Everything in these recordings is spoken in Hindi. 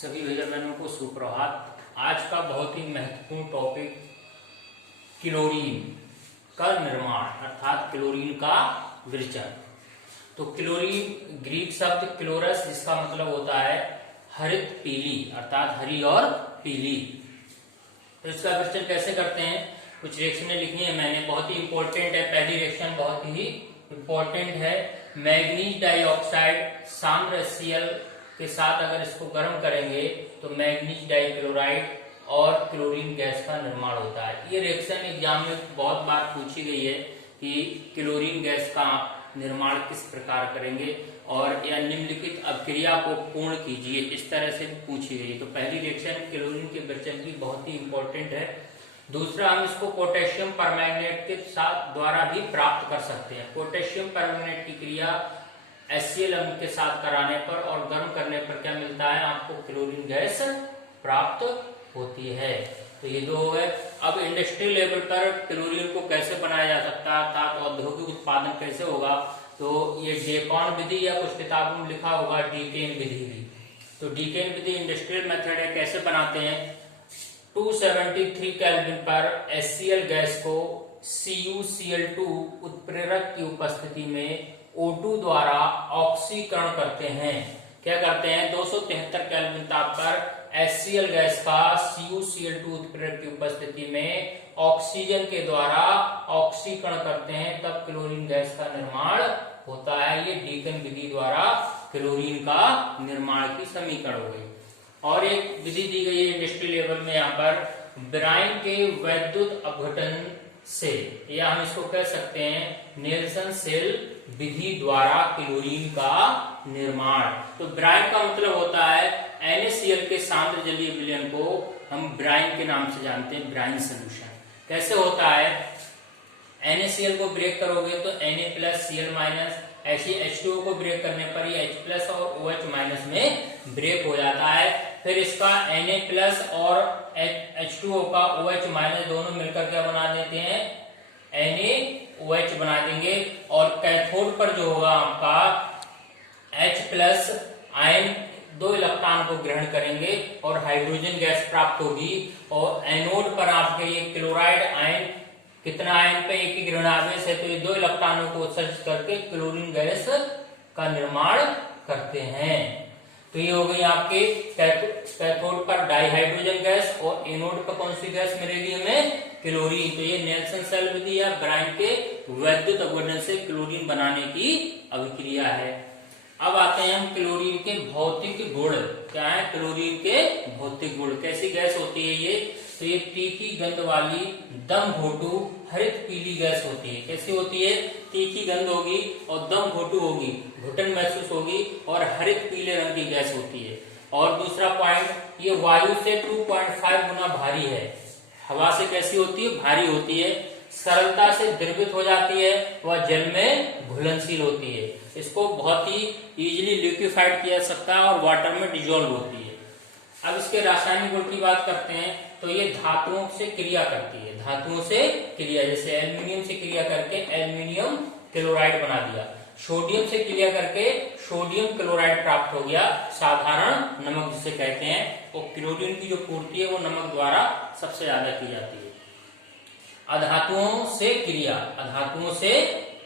सभी भैया बहनों को सुप्रभात। आज का बहुत ही महत्वपूर्ण टॉपिक क्लोरीन का निर्माण अर्थात क्लोरीन का विरचन। तो क्लोरीन ग्रीक शब्द क्लोरस जिसका मतलब होता है हरित पीली अर्थात हरी और पीली। तो इसका विरचन कैसे करते हैं, कुछ रिएक्शनें लिखी है मैंने, बहुत ही इंपॉर्टेंट है। पहली रिएक्शन बहुत ही इंपॉर्टेंट है। मैग्नीज डाइऑक्साइड साम्र HCl के साथ अगर इसको गर्म करेंगे तो मैग्नीज डाइक्लोराइड और क्लोरीन गैस का निर्माण होता है। ये रिएक्शन एग्जाम में बहुत बार पूछी गई है कि क्लोरीन गैस का निर्माण किस प्रकार करेंगे और या निम्नलिखित अभिक्रिया को पूर्ण कीजिए, इस तरह से पूछी गई। तो पहली रिएक्शन क्लोरीन के विरचन की बहुत ही इंपॉर्टेंट है। दूसरा, हम इसको पोटेशियम परमैंगनेट के साथ द्वारा भी प्राप्त कर सकते हैं। पोटेशियम परमैंगनेट की क्रिया HCl अम्ल के साथ कराने पर और गर्म करने पर क्या मिलता है, आपको क्लोरीन गैस प्राप्त होती है। तो ये दो हो गए। अब इंडस्ट्रियल लेवल पर क्लोरीन को कैसे बनाया जा सकता है अर्थात औद्योगिक उत्पादन कैसे होगा, तो ये डेकॉन विधि या कुछ किताबों में लिखा होगा डीकेन विधि भी। तो डीकेन विधि इंडस्ट्रियल मेथड है। कैसे बनाते हैं, 273 केल्विन पर HCl गैस को CuCl2 उत्प्रेरक की उपस्थिति में O2 द्वारा ऑक्सीकरण करते हैं। क्या करते हैं, 273 केल्विन ताप पर HCl गैस का CuCl2 उत्प्रेरक की उपस्थिति में ऑक्सीजन के द्वारा ऑक्सीकरण करते हैं, तब क्लोरीन गैस का निर्माण होता है। ये डीकन विधि द्वारा क्लोरीन का निर्माण की समीकरण हो गई। और एक विधि दी गई है इंडस्ट्री लेवल में, यहाँ पर ब्राइन के वैद्युत अपघटन से, या हम इसको कह सकते हैं नेल्सन सेल विधि द्वारा क्लोरीन का निर्माण। तो ब्राइन का मतलब होता है NaCl के सांद्र जलीय विलयन को हम ब्राइन के नाम से जानते हैं, ब्राइन सोल्यूशन। कैसे होता है, NaCl को ब्रेक करोगे तो Na+Cl- ऐसे H2O को ब्रेक करने पर ये H+ और OH- में ब्रेक हो जाता है। फिर इसका Na+ और H2O का OH- दोनों मिलकर क्या बना देते हैं, NaOH बना देंगे। और कैथोड पर जो होगा आपका H+ आयन 2 इलेक्ट्रॉन को ग्रहण करेंगे और हाइड्रोजन गैस प्राप्त होगी। और एनोड पर आपके ये क्लोराइड आयन, कितना आयन पे एक ही ग्रहण आवेश है, तो ये 2 इलेक्ट्रॉनों को उत्सर्जित करके क्लोरीन गैस का निर्माण करते हैं। तो ये हो गई आपके कैथोड पर डाइहाइड्रोजन गैस और एनोड पर कौन सी गैस मिलेगी हमें, क्लोरीन। तो ये नेल्सन सेल विधि या ब्राइन के वैद्युत अपघटन से क्लोरीन बनाने की अभिक्रिया है। अब आते हैं हम क्लोरीन के भौतिक गुण। क्या है क्लोरीन के भौतिक गुण, कैसी गैस होती है ये, तो ये तीखी गंध वाली दम घोटू हरित पीली गैस होती है। कैसी होती है, तीखी गंध होगी और दम घोटू होगी, घुटन महसूस होगी और हरित पीले रंग की गैस होती है। और दूसरा पॉइंट, ये वायु से 2.5 गुना भारी है। हवा से कैसी होती है, भारी होती है। सरलता से द्रवित हो जाती है, वह जल में घुलनशील होती है। इसको बहुत ही इजीली लिक्विफाइड किया जा सकता है और वाटर में डिजोल्व होती है। अब इसके रासायनिक गुण की बात करते हैं, तो ये धातुओं से क्रिया करती है। धातुओं से क्रिया, जैसे एल्यूमिनियम से क्रिया करके एल्यूमिनियम क्लोराइड बना दिया, सोडियम से क्रिया करके सोडियम क्लोराइड प्राप्त हो गया, साधारण नमक जिसे कहते हैं। और क्लोरीन की जो पूर्ति है वो नमक द्वारा सबसे ज्यादा की जाती है। अधातुओं से क्रिया, अधातुओं से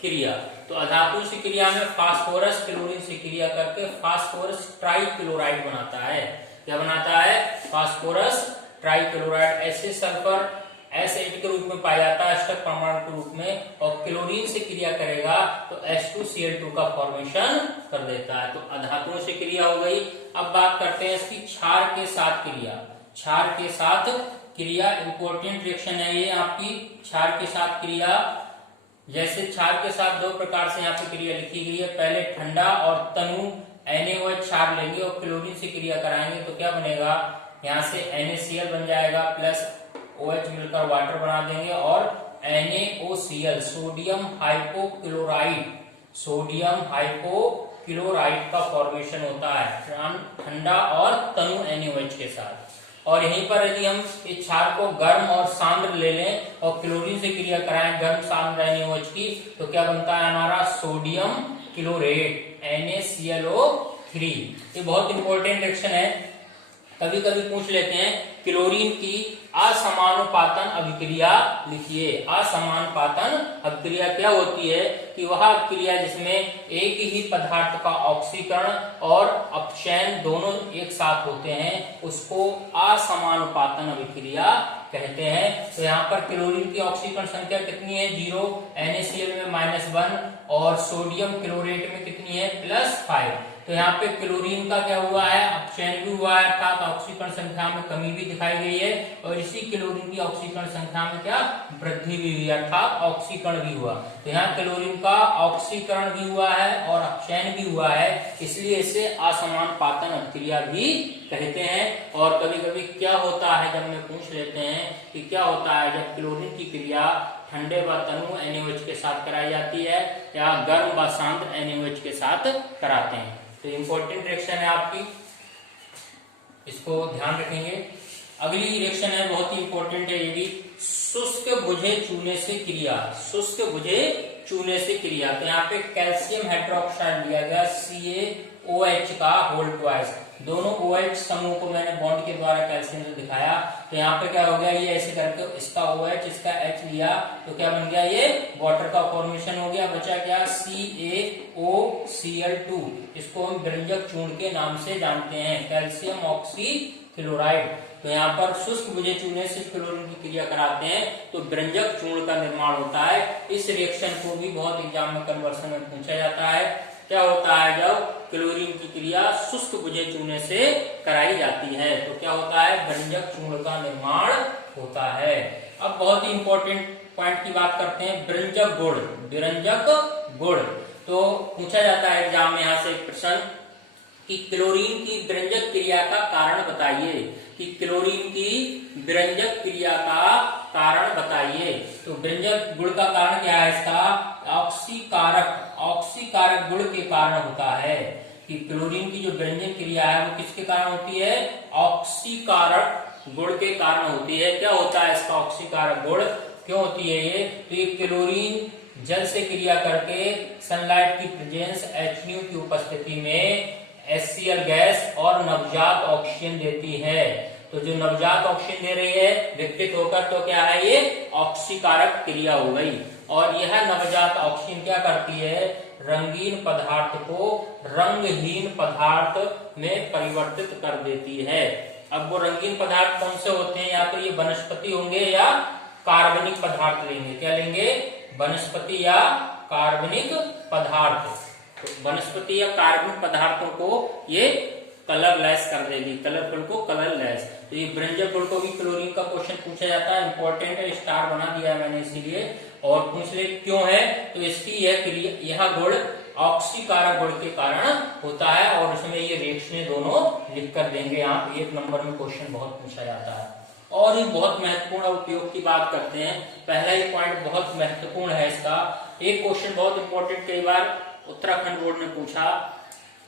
क्रिया, तो अधातु से क्रिया में फास्फोरस क्लोरीन से क्रिया करके फास्फोरस ट्राइक्लोराइड बनाता है। क्या बनाता है, फास्फोरस ट्राइक्लोराइड। ऐसे सल्फर H के रूप में पाया जाता है अष्टक परमाणु के रूप में, और क्लोरीन से क्रिया करेगा तो H2Cl2 का फॉर्मेशन कर देता है। तो अधातुओं से क्रिया हो गई। अब बात करते हैं इसकी क्षार के साथ क्रिया। क्षार के साथ क्रिया इंपॉर्टेंट रिएक्शन है ये आपकी, क्षार के साथ क्रिया। जैसे क्षार के साथ 2 प्रकार से यहाँ पे क्रिया लिखी गई है। पहले ठंडा और तनु NaOH क्षार लेंगे और क्लोरीन से क्रिया कराएंगे तो क्या बनेगा, यहाँ से NaCl बन जाएगा प्लस OH मिलकर वाटर बना देंगे और NaOCl sodium hypochloride, sodium hypochloride का फॉर्मेशन होता है ठंडा और तनु NaOH के साथ। और यहीं पर यदि हम इस क्षार को गर्म और सांद्र ले लें और क्लोरीन से क्रिया कराएं गर्म सांद्र NaOH की, तो क्या बनता है हमारा सोडियम क्लोरेट NaClO3। ये बहुत इंपॉर्टेंट रिएक्शन है। कभी कभी पूछ लेते हैं क्लोरीन की असमानुपातन अभिक्रिया लिखिए। असमानुपातन अभिक्रिया क्या होती है कि वह अभिक्रिया जिसमें एक ही पदार्थ का ऑक्सीकरण और अपचयन दोनों एक साथ होते हैं उसको असमानुपातन अभिक्रिया कहते हैं। तो यहाँ पर क्लोरीन की ऑक्सीकरण संख्या कितनी है 0, NaCl में -1 और सोडियम क्लोरेट में कितनी है +5। तो यहाँ पे क्लोरीन का क्या हुआ है अपचयन भी हुआ है अर्थात ऑक्सीकरण संख्या में कमी भी दिखाई गई है और इसी क्लोरीन की ऑक्सीकरण संख्या में क्या वृद्धि भी हुई अर्थात ऑक्सीकरण भी हुआ। तो यहाँ क्लोरीन का ऑक्सीकरण भी हुआ है और अपचयन भी हुआ है इसलिए इसे असमानुपातन अभिक्रिया भी कहते हैं। और कभी कभी क्या होता है जब में पूछ लेते हैं कि क्या होता है जब क्लोरीन की क्रिया ठंडे व तनु NaOH के साथ कराई जाती है या गर्म व शांत NaOH के साथ कराते हैं। तो इंपॉर्टेंट रिएक्शन है आपकी, इसको ध्यान रखेंगे। अगली रिएक्शन है बहुत ही इंपॉर्टेंट है ये भी, शुष्क बुझे चूने से क्रिया। शुष्क बुझे चूने से क्रिया तो यहाँ पे कैल्शियम हाइड्रोक्साइड लिया गया CaOH का होल ट्वाइस। दोनों OH समूह को मैंने बॉन्ड के द्वारा कैल्शियम से दिखाया। तो यहाँ पे क्या हो गया ये ऐसे करके इसका OH इसका H लिया तो क्या बन गया ये वाटर का फॉर्मेशन हो गया। बचा क्या CaOCl2 इसको हम व्यंजक चूर्ण के नाम से जानते हैं कैल्शियम ऑक्सीक्लोराइड। तो यहाँ पर शुष्क बुझे चूने से क्लोरीन की क्रिया कराते हैं तो व्यंजक चूर्ण का निर्माण होता है। इस रिएक्शन को भी बहुत एग्जाम में कन्वर्सन में पूछा जाता है। क्या होता है जब क्लोरीन की क्रिया शुष्क बुझे चूने से कराई जाती है तो क्या होता है व्यंजक चूर्ण का निर्माण होता है। अब बहुत ही इंपॉर्टेंट पॉइंट की बात करते हैं व्यंजक गुण। व्यंजक गुण तो पूछा जाता है एग्जाम में यहाँ से एक प्रश्न कि क्लोरीन की व्यंजक क्रिया का कारण बताइए कि क्लोरीन की व्यंजक क्रिया का कारण बताइए। तो व्यंजक गुण का कारण क्या है इसका ऑक्सीकारक गुण के कारण होता है कि क्लोरीन की जो व्यंजन क्रिया है वो किसके कारण होती है ऑक्सीकारक गुण के कारण होती है। क्या होता है इसका ऑक्सीकारक गुण क्यों होती है ये तो ये क्लोरीन जल से क्रिया करके सनलाइट की प्रेजेंस HNO की उपस्थिति में HCl गैस और नवजात ऑक्सीजन देती है। तो जो नवजात ऑक्सीजन दे रही है विकसित होकर तो क्या है ये ऑक्सीकारक क्रिया हो गई और यह नवजात ऑक्सीजन क्या करती है रंगीन पदार्थ को रंगहीन पदार्थ में परिवर्तित कर देती है। अब वो रंगीन पदार्थ कौन से होते हैं या तो ये वनस्पति होंगे या कार्बनिक पदार्थ लेंगे। क्या लेंगे वनस्पति या कार्बनिक पदार्थ। तो वनस्पति या कार्बनिक पदार्थों को ये कलरलेस कर देगी कलरफुल को कलरलेस। तो ये व्यंजक गुण को भी क्लोरीन का क्वेश्चन पूछा जाता है इंपॉर्टेंट है स्टार बना दिया है मैंने इसीलिए और पूछ ले क्यों है तो इसकी यह गुण ऑक्सीकारक गुण के कारण होता है और उसमें ये रिएक्शनें दोनों लिख कर देंगे आप 1 नंबर में क्वेश्चन बहुत पूछा जाता है। और ये बहुत महत्वपूर्ण उपयोग की बात करते हैं। पहला ही पॉइंट बहुत महत्वपूर्ण है इसका। एक क्वेश्चन बहुत इंपॉर्टेंट कई बार उत्तराखंड बोर्ड ने पूछा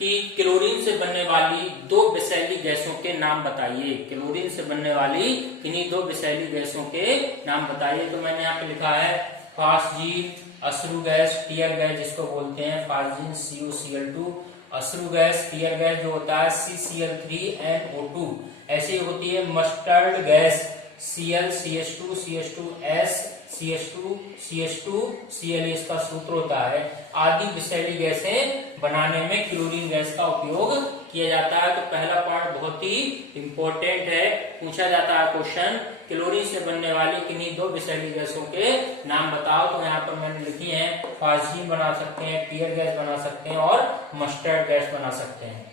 कि क्लोरीन से बनने वाली 2 विषैली गैसों के नाम बताइए। क्लोरीन से बनने वाली किन्हीं 2 विषैली गैसों के नाम बताइए। तो मैंने यहाँ पे लिखा है फास्जीन अश्रु गैस टीयर गैस जिसको बोलते हैं फास्जीन CuCl2 अश्रु गैस टीयर गैस जो होता है CCl3NO2 ऐसी होती है mustard gas Cl CH2 CH2S CH2 CH2 Cl इसका सूत्र होता है। आदि विषैली गैसें बनाने में क्लोरीन गैस का उपयोग किया जाता है। तो पहला पॉइंट बहुत ही इंपॉर्टेंट है पूछा जाता है क्वेश्चन क्लोरीन से बनने वाली किन्हीं 2 विषैली गैसों के नाम बताओ। तो यहाँ पर मैंने लिखी है फास्जीन बना सकते हैं टीयर गैस बना सकते हैं और मस्टर्ड गैस बना सकते हैं।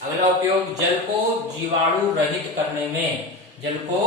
अगला उपयोग जल को जीवाणु रहित करने में जल को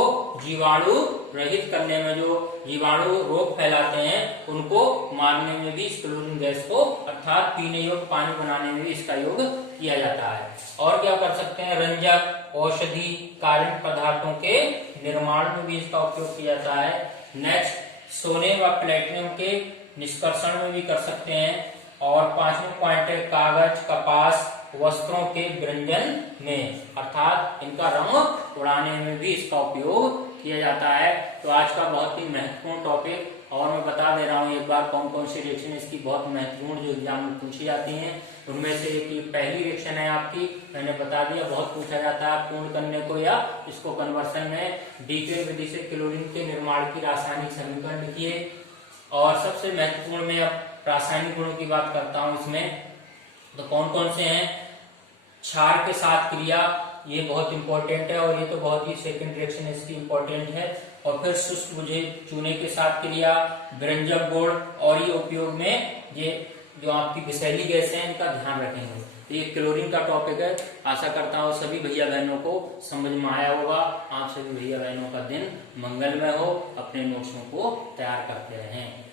जीवाणु रहित करने में जो जीवाणु रोग फैलाते हैं उनको मारने में भी इस क्लोरीन गैस को अर्थात पीने योग्य पानी बनाने में भी इसका योग किया जाता है। और क्या कर सकते हैं रंजक औषधि कार्बनिक पदार्थों के निर्माण में भी इसका उपयोग किया जाता है। नेक्स्ट सोने व प्लेटिनम के निष्कर्षण में भी कर सकते हैं। और 5वां पॉइंट है कागज कपास वस्त्रों के व्यंजन में अर्थात इनका रंग उड़ाने में भी इसका उपयोग किया जाता है। तो आज का बहुत ही महत्वपूर्ण टॉपिक और मैं बता दे रहा हूँ एक बार कौन कौन सी रिएक्शन इसकी बहुत महत्वपूर्ण जो एग्जाम में पूछी जाती हैं। उनमें से एक पहली रिएक्शन है आपकी, मैंने बता दिया, बहुत पूछा जाता है पूर्ण करने को या इसको कन्वर्सन में डीके विधि से क्लोरीन के निर्माण की रासायनिक समीकरण लिखिए। और सबसे महत्वपूर्ण मैं अब रासायनिक गुणों की बात करता हूँ इसमें, तो कौन कौन से हैं। क्षार के साथ क्रिया, ये बहुत इंपॉर्टेंट है और ये तो बहुत ही सेकंड रिएक्शन इसकी इंपॉर्टेंट है। और फिर शुष्क चूने के साथ क्रिया, व्यंजक गुण, और ये उपयोग में ये जो आपकी विषैली गैस है इनका ध्यान रखेंगे। तो ये क्लोरीन का टॉपिक है। आशा करता हूँ सभी भैया बहनों को समझ में आया होगा। आप सभी भैया बहनों का दिन मंगलमय हो, अपने नोट्सों को तैयार करते रहें।